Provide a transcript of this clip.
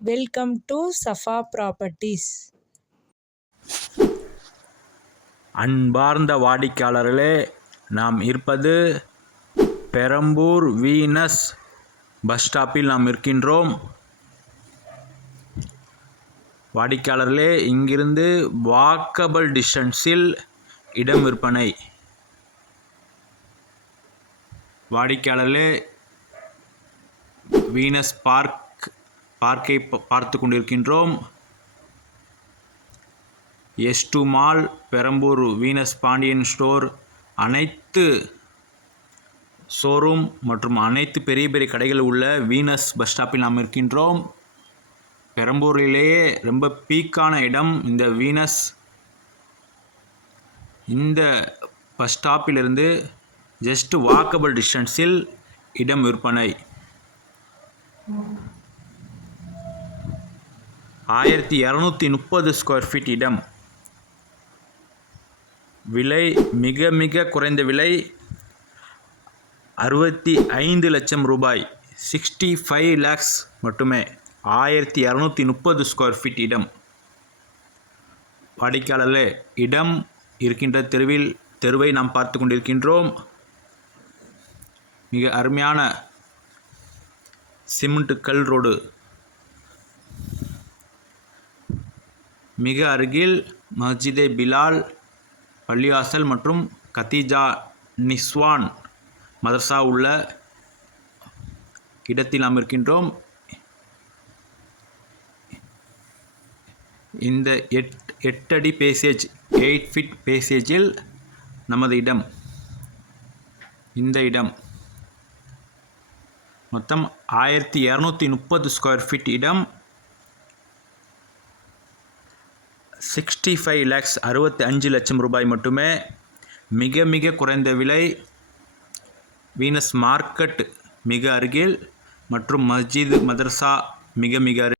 Welcome to Safa properties அன்பார்ந்த வாடிக்கையாளர்களே நாம் இருப்பது பெரம்பூர் வீனஸ் பஸ் ஸ்டாப்பில் நாம் இருக்கின்றோம். வாடிக்கையாளர்களே இங்கிருந்து வாக்கபிள் டிஸ்டன்ஸில் இடம் விற்பனை. வாடிக்கையாளர்களே வீனஸ் பார்க் பார்க்கை பார்த்து கொண்டிருக்கின்றோம். S two mall Perambur Venus Pandian store அனைத்து ஷோரூம் மற்றும் அனைத்து பெரிய பெரிய கடைகள் உள்ள வீனஸ் பஸ் ஸ்டாப்பில் நாம் இருக்கின்றோம். பெரம்பூரிலேயே ரொம்ப பீக்கான இடம் இந்த வீனஸ் இந்த பஸ் ஸ்டாப்பிலிருந்து ஜஸ்ட் வாக்கபிள் டிஸ்டன்ஸில் இடம் விற்பனை. ஆயிரத்தி இரநூத்தி முப்பது ஸ்கொயர் ஃபீட் இடம். விலை மிக மிக குறைந்த விலை அறுபத்தி ஐந்து லட்சம் ரூபாய். சிக்ஸ்டி ஃபைவ் லேக்ஸ் மட்டுமே. ஆயிரத்தி இரநூத்தி முப்பது ஸ்கொயர் ஃபீட் இடம். வாடிக்கையாளர்களே இடம் இருக்கின்ற தெருவில் தெருவை நாம் பார்த்து கொண்டிருக்கின்றோம். மிக அருமையான சிமெண்ட் கல் ரோடு. மிக அருகில் மஸ்ஜிதே பிலால் பள்ளிவாசல் மற்றும் கத்தீஜா நிஸ்வான் மதர்சா உள்ள இடத்தில் நாம் இருக்கின்றோம் இந்த எட் எட்டடி பேசேஜ் எயிட் ஃபிட் பேசேஜில் நமது இடம். இந்த இடம். மொத்தம் ஆயிரத்தி இரநூத்தி முப்பது ஸ்கொயர் ஃபீட் இடம். சிக்ஸ்டி ஃபைவ் லேக்ஸ் அறுபத்தி அஞ்சு லட்சம் ரூபாய் மட்டுமே. மிக மிக குறைந்த விலை. வீனஸ் மார்க்கெட் மிக அருகில். மற்றும் மஸ்ஜித் மதர்சா மிக மிக அருகில்.